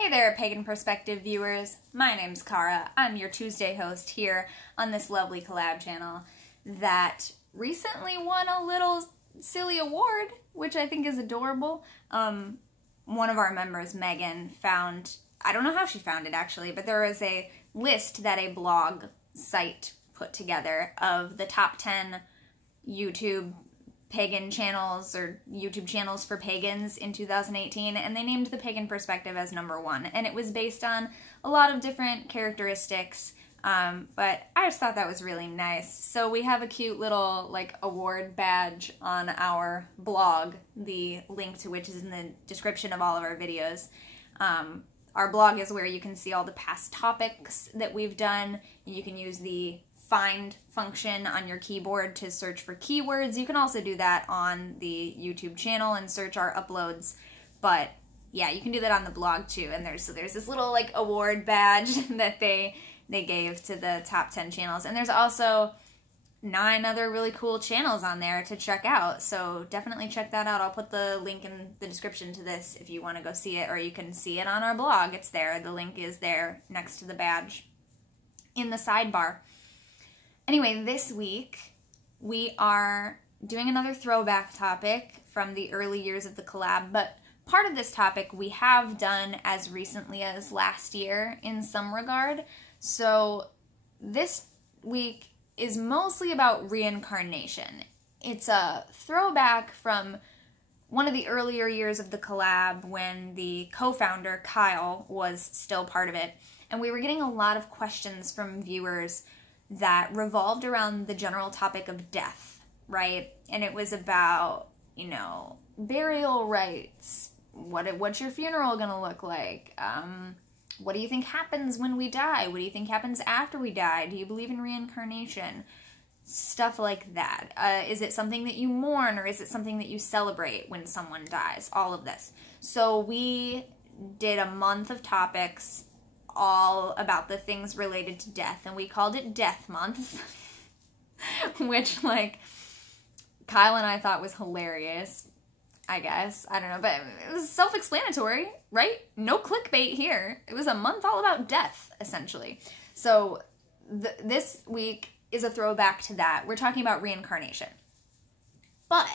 Hey there, Pagan Perspective viewers. My name's Kara. I'm your Tuesday host here on this lovely collab channel that recently won a little silly award, which I think is adorable. One of our members, Megan, found, I don't know how she found it actually, but there was a list that a blog site put together of the top 10 YouTube pagan channels or YouTube channels for pagans in 2018, and they named the Pagan Perspective as #1, and it was based on a lot of different characteristics, but I just thought that was really nice. So we have a cute little like award badge on our blog, the link to which is in the description of all of our videos. Our blog is where you can see all the past topics that we've done. You can use the find function on your keyboard to search for keywords. You can also do that on the YouTube channel and search our uploads, but yeah, you can do that on the blog too. And there's this little like award badge that they gave to the top 10 channels, and there's also 9 other really cool channels on there to check out, so definitely check that out. I'll put the link in the description to this if you want to go see it, or you can see it on our blog. It's there. The link is there next to the badge in the sidebar. Anyway, this week we are doing another throwback topic from the early years of the collab, but part of this topic we have done as recently as last year in some regard. So this week is mostly about reincarnation. It's a throwback from one of the earlier years of the collab when the co-founder, Kyle, was still part of it, and we were getting a lot of questions from viewers that revolved around the general topic of death, right? And it was about, you know, burial rites. What's your funeral gonna look like? What do you think happens when we die? What do you think happens after we die? Do you believe in reincarnation? Stuff like that. Is it something that you mourn, or is it something that you celebrate when someone dies? All of this. So we did a month of topics all about the things related to death, and we called it Death Month, which, like, Kyle and I thought was hilarious, I guess. I don't know, but it was self-explanatory, right? No clickbait here. It was a month all about death, essentially. So this week is a throwback to that. We're talking about reincarnation. But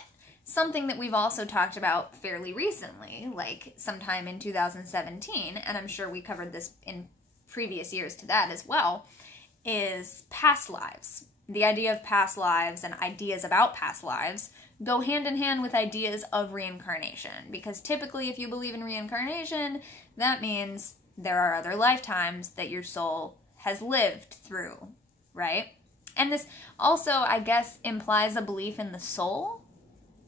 something that we've also talked about fairly recently, like sometime in 2017, and I'm sure we covered this in previous years to that as well, is past lives. The idea of past lives and ideas about past lives go hand in hand with ideas of reincarnation, because typically if you believe in reincarnation, that means there are other lifetimes that your soul has lived through, right? And this also, I guess, implies a belief in the soul.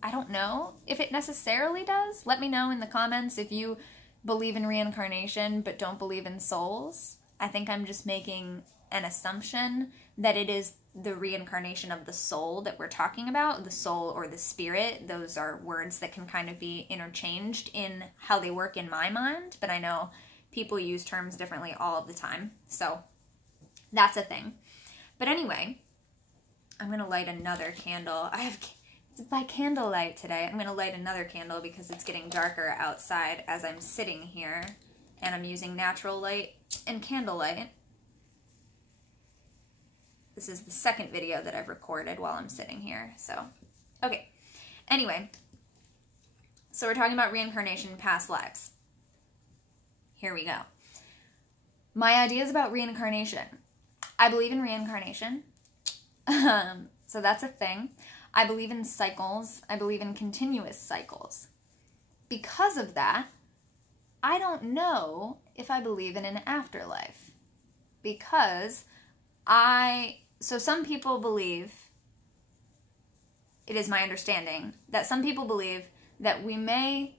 I don't know if it necessarily does. Let me know in the comments if you believe in reincarnation but don't believe in souls. I think I'm just making an assumption that it is the reincarnation of the soul that we're talking about. The soul or the spirit. Those are words that can kind of be interchanged in how they work in my mind, but I know people use terms differently all of the time. So that's a thing. But anyway, I'm going to light another candle. It's by candlelight today. I'm going to light another candle because it's getting darker outside as I'm sitting here, and I'm using natural light and candlelight. This is the second video that I've recorded while I'm sitting here, so, okay. Anyway, so we're talking about reincarnation and past lives. Here we go. My ideas about reincarnation. I believe in reincarnation, so that's a thing. I believe in cycles. I believe in continuous cycles. Because of that, I don't know if I believe in an afterlife. Because so some people believe, it is my understanding, that some people believe that we may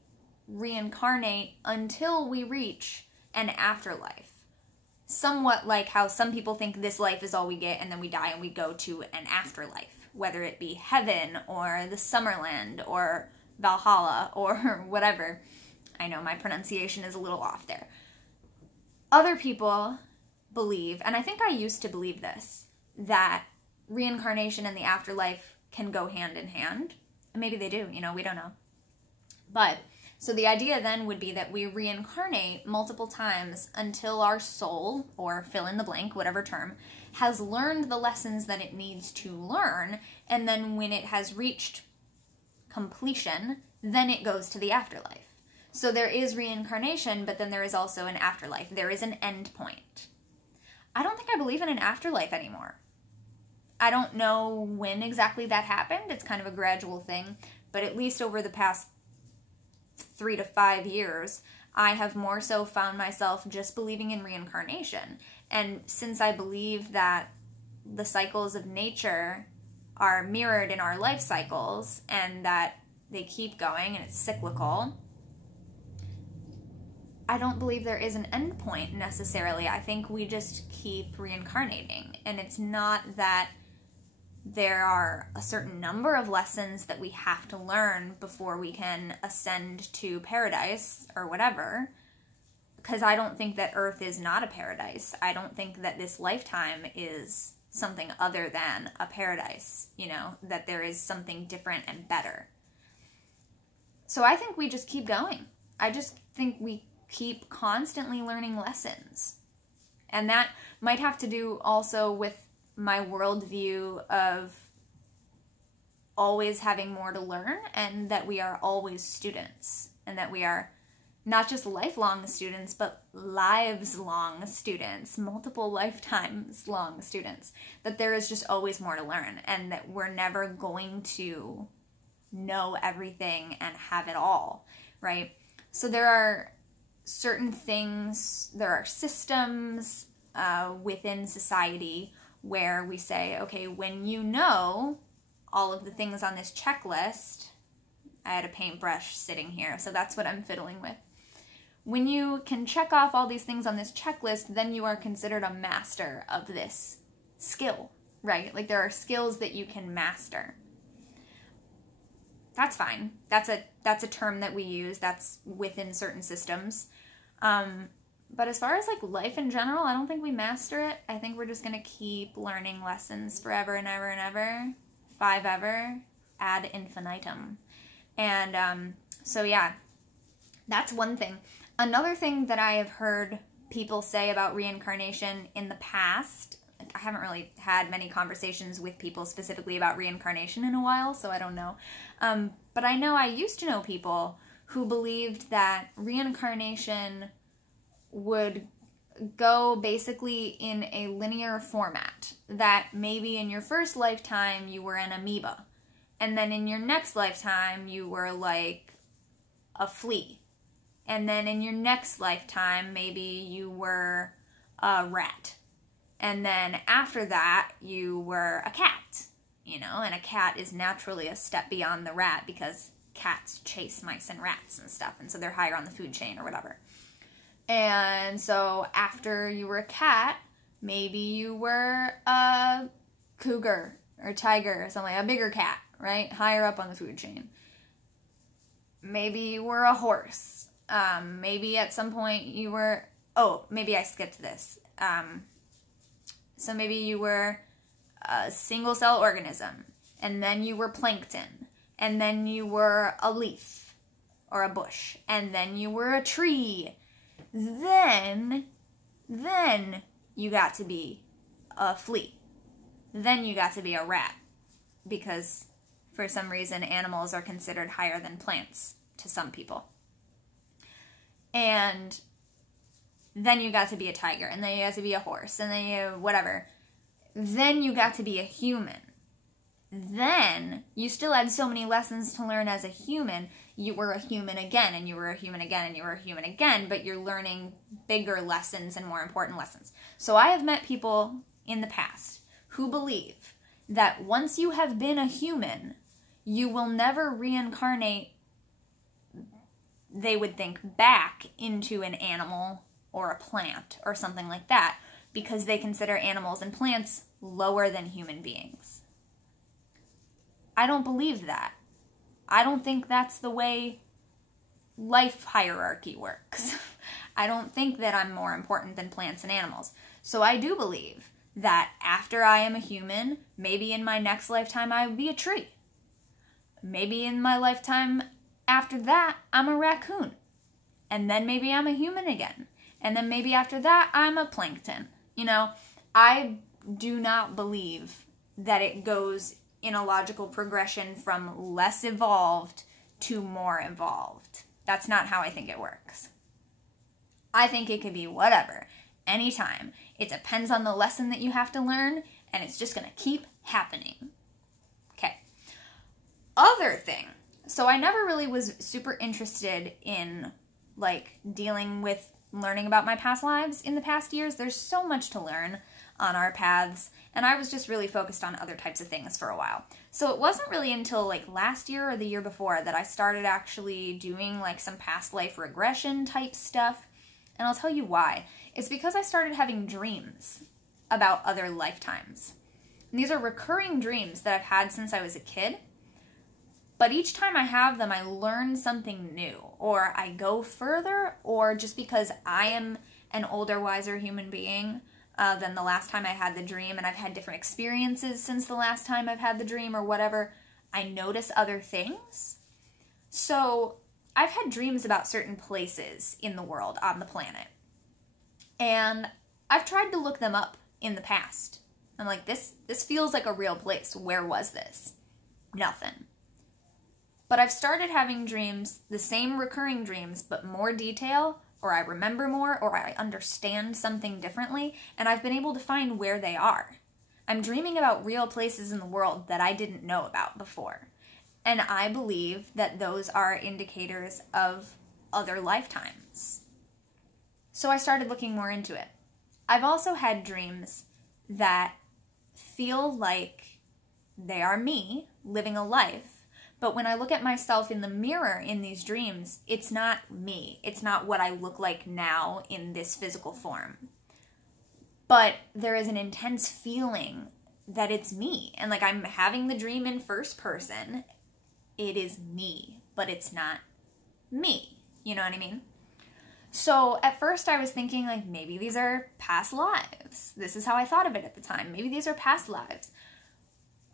reincarnate until we reach an afterlife. Somewhat like how some people think this life is all we get and then we die and we go to an afterlife, whether it be heaven or the Summerland or Valhalla or whatever. I know my pronunciation is a little off there. Other people believe, and I think I used to believe this, that reincarnation and the afterlife can go hand in hand. And maybe they do, you know, we don't know. But So the idea then would be that we reincarnate multiple times until our soul, or fill in the blank, whatever term, has learned the lessons that it needs to learn, and then when it has reached completion, then it goes to the afterlife. So there is reincarnation, but then there is also an afterlife. There is an end point. I don't think I believe in an afterlife anymore. I don't know when exactly that happened. It's kind of a gradual thing, but at least over the past 3 to 5 years, I have more so found myself just believing in reincarnation. And since I believe that the cycles of nature are mirrored in our life cycles and that they keep going and it's cyclical, I don't believe there is an end point necessarily. I think we just keep reincarnating. And it's not that there are a certain number of lessons that we have to learn before we can ascend to paradise or whatever, because I don't think that Earth is not a paradise. I don't think that this lifetime is something other than a paradise, you know, that there is something different and better. So I think we just keep going. I just think we keep constantly learning lessons. And that might have to do also with my worldview of always having more to learn, and that we are always students, and that we are not just lifelong students, but lives-long students, multiple lifetimes-long students, that there is just always more to learn, and that we're never going to know everything and have it all, right? So there are certain things, there are systems within society where we say, okay, when you know all of the things on this checklist, I had a paintbrush sitting here, so that's what I'm fiddling with. When you can check off all these things on this checklist, then you are considered a master of this skill, right? Like there are skills that you can master. That's fine. That's a term that we use. That's within certain systems. But as far as like life in general, I don't think we master it. I think we're just going to keep learning lessons forever and ever and ever. Five ever, ad infinitum. And so yeah, that's one thing. Another thing that I have heard people say about reincarnation in the past, I haven't really had many conversations with people specifically about reincarnation in a while, so I don't know. But I know I used to know people who believed that reincarnation would go basically in a linear format, that maybe in your first lifetime you were an amoeba, and then in your next lifetime you were like a flea, and then in your next lifetime maybe you were a rat, and then after that you were a cat, you know, and a cat is naturally a step beyond the rat because cats chase mice and rats and stuff, and so they're higher on the food chain or whatever. And so after you were a cat, maybe you were a cougar or a tiger or something, a bigger cat, right? Higher up on the food chain. Maybe you were a horse. Maybe at some point you were, oh, maybe I skipped this. So maybe you were a single cell organism, and then you were plankton, and then you were a leaf or a bush, and then you were a tree. Then you got to be a flea. Then you got to be a rat, because for some reason animals are considered higher than plants to some people. And then you got to be a tiger, and then you got to be a horse, and then you whatever. Then you got to be a human. Then you still had so many lessons to learn as a human. You were a human again, and you were a human again, and you were a human again, but you're learning bigger lessons and more important lessons. So I have met people in the past who believe that once you have been a human, you will never reincarnate, they would think, back into an animal or a plant or something like that, because they consider animals and plants lower than human beings. I don't believe that. I don't think that's the way life hierarchy works. I don't think that I'm more important than plants and animals. So I do believe that after I am a human, maybe in my next lifetime I would be a tree. Maybe in my lifetime after that, I'm a raccoon. And then maybe I'm a human again. And then maybe after that, I'm a plankton. You know, I do not believe that it goes in a logical progression from less evolved to more evolved. That's not how I think it works. I think it could be whatever, anytime. It depends on the lesson that you have to learn, and it's just going to keep happening. Okay. Other thing. So I never really was super interested in, like, dealing with learning about my past lives in the past years. There's so much to learn on our paths, and I was just really focused on other types of things for a while. So it wasn't really until, like, last year or the year before that I started actually doing, like, some past life regression type stuff. And I'll tell you why. It's because I started having dreams about other lifetimes. And these are recurring dreams that I've had since I was a kid. But each time I have them, I learn something new. Or I go further, or just because I am an older, wiser human being than the last time I had the dream, and I've had different experiences since the last time I've had the dream or whatever, I notice other things. So I've had dreams about certain places in the world, on the planet. And I've tried to look them up in the past. I'm like, this feels like a real place. Where was this? Nothing. But I've started having dreams, the same recurring dreams, but more detail, or I remember more, or I understand something differently, and I've been able to find where they are. I'm dreaming about real places in the world that I didn't know about before. And I believe that those are indicators of other lifetimes. So I started looking more into it. I've also had dreams that feel like they are me living a life, but when I look at myself in the mirror in these dreams, it's not me. It's not what I look like now in this physical form. But there is an intense feeling that it's me. And like I'm having the dream in first person. It is me, but it's not me. You know what I mean? So at first I was thinking like maybe these are past lives. This is how I thought of it at the time. Maybe these are past lives.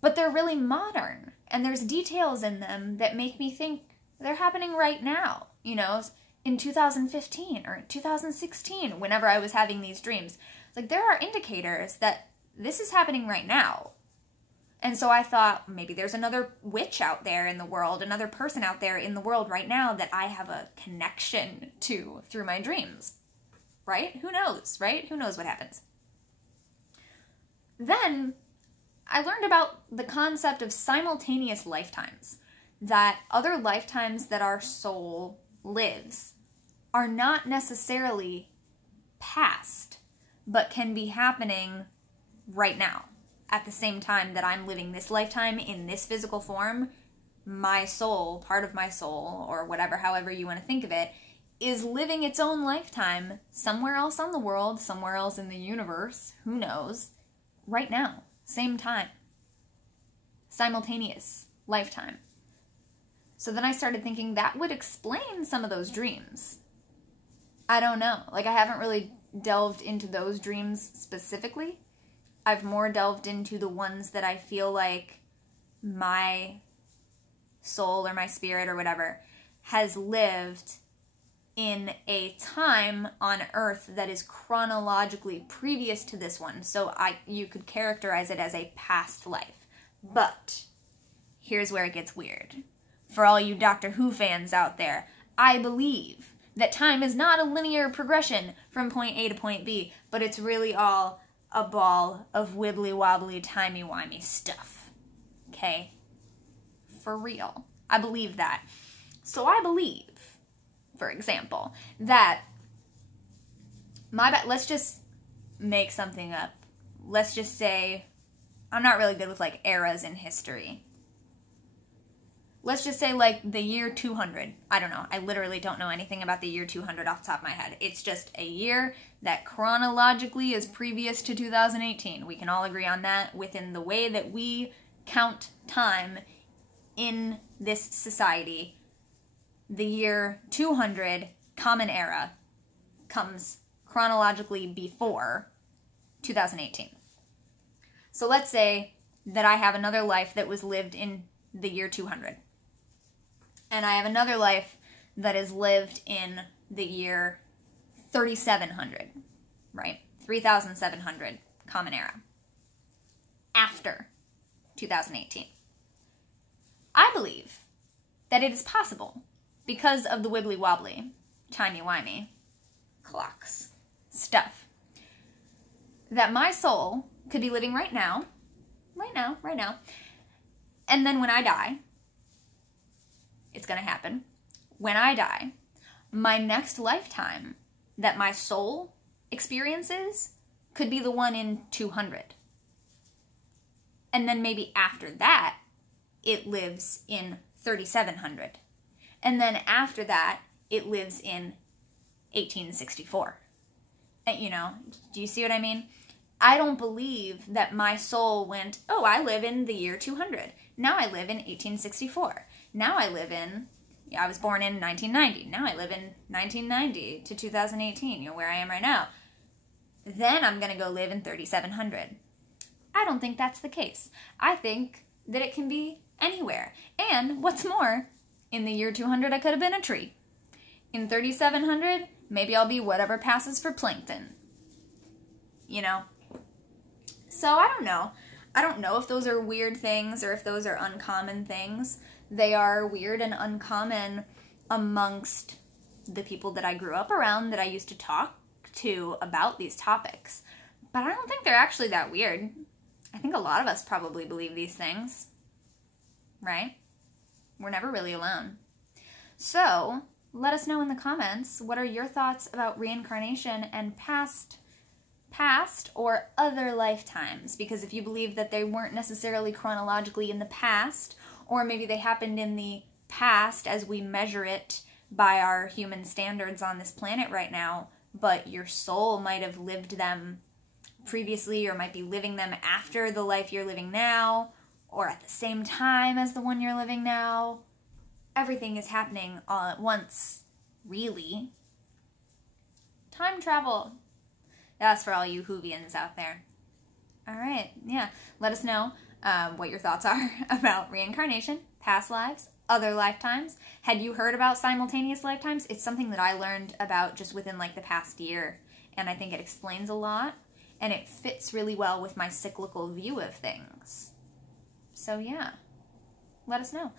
But they're really modern, and there's details in them that make me think they're happening right now, you know, in 2015 or 2016, whenever I was having these dreams. Like, there are indicators that this is happening right now. And so I thought, maybe there's another witch out there in the world, another person out there in the world right now that I have a connection to through my dreams, right? Who knows, right? Who knows what happens? Then I learned about the concept of simultaneous lifetimes, that other lifetimes that our soul lives are not necessarily past, but can be happening right now. At the same time that I'm living this lifetime in this physical form, my soul, part of my soul, or whatever, however you want to think of it, is living its own lifetime somewhere else on the world, somewhere else in the universe, who knows, right now. Same time. Simultaneous lifetime. So then I started thinking that would explain some of those dreams. I don't know. Like, I haven't really delved into those dreams specifically. I've more delved into the ones that I feel like my soul or my spirit or whatever has lived in a time on Earth that is chronologically previous to this one. So you could characterize it as a past life. But here's where it gets weird. For all you Doctor Who fans out there, I believe that time is not a linear progression from point A to point B, but it's really all a ball of wibbly-wobbly, timey-wimey stuff. Okay? For real. I believe that. So I believe, for example, that let's just make something up. Let's just say, I'm not really good with like eras in history. Let's just say like the year 200. I don't know. I literally don't know anything about the year 200 off the top of my head. It's just a year that chronologically is previous to 2018. We can all agree on that. Within the way that we count time in this society, the year 200, Common Era, comes chronologically before 2018. So let's say that I have another life that was lived in the year 200. And I have another life that is lived in the year 3700, right? 3700 Common Era. After 2018. I believe that it is possible, because of the wibbly wobbly, timey-wimey, clocks, stuff, that my soul could be living right now, and then when I die, it's going to happen. When I die, my next lifetime that my soul experiences could be the one in 200. And then maybe after that, it lives in 3700. And then after that, it lives in 1864. You know, do you see what I mean? I don't believe that my soul went, oh, I live in the year 200. Now I live in 1864. Now I live in, I was born in 1990. Now I live in 1990 to 2018, you know, where I am right now. Then I'm going to go live in 3700. I don't think that's the case. I think that it can be anywhere. And what's more, in the year 200, I could have been a tree. In 3700, maybe I'll be whatever passes for plankton. You know? So I don't know. I don't know if those are weird things or if those are uncommon things. They are weird and uncommon amongst the people that I grew up around, that I used to talk to about these topics. But I don't think they're actually that weird. I think a lot of us probably believe these things, right? We're never really alone. So, let us know in the comments, what are your thoughts about reincarnation and past or other lifetimes? Because if you believe that they weren't necessarily chronologically in the past, or maybe they happened in the past as we measure it by our human standards on this planet right now, but your soul might have lived them previously or might be living them after the life you're living now, or at the same time as the one you're living now. Everything is happening all at once, really. Time travel. That's for all you Whovians out there. All right, yeah. Let us know what your thoughts are about reincarnation, past lives, other lifetimes. Had you heard about simultaneous lifetimes? It's something that I learned about just within like the past year, and I think it explains a lot. And it fits really well with my cyclical view of things. So yeah, let us know.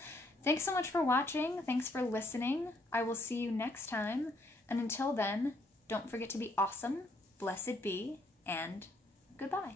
Thanks so much for watching. Thanks for listening. I will see you next time. And until then, don't forget to be awesome, blessed be, and goodbye.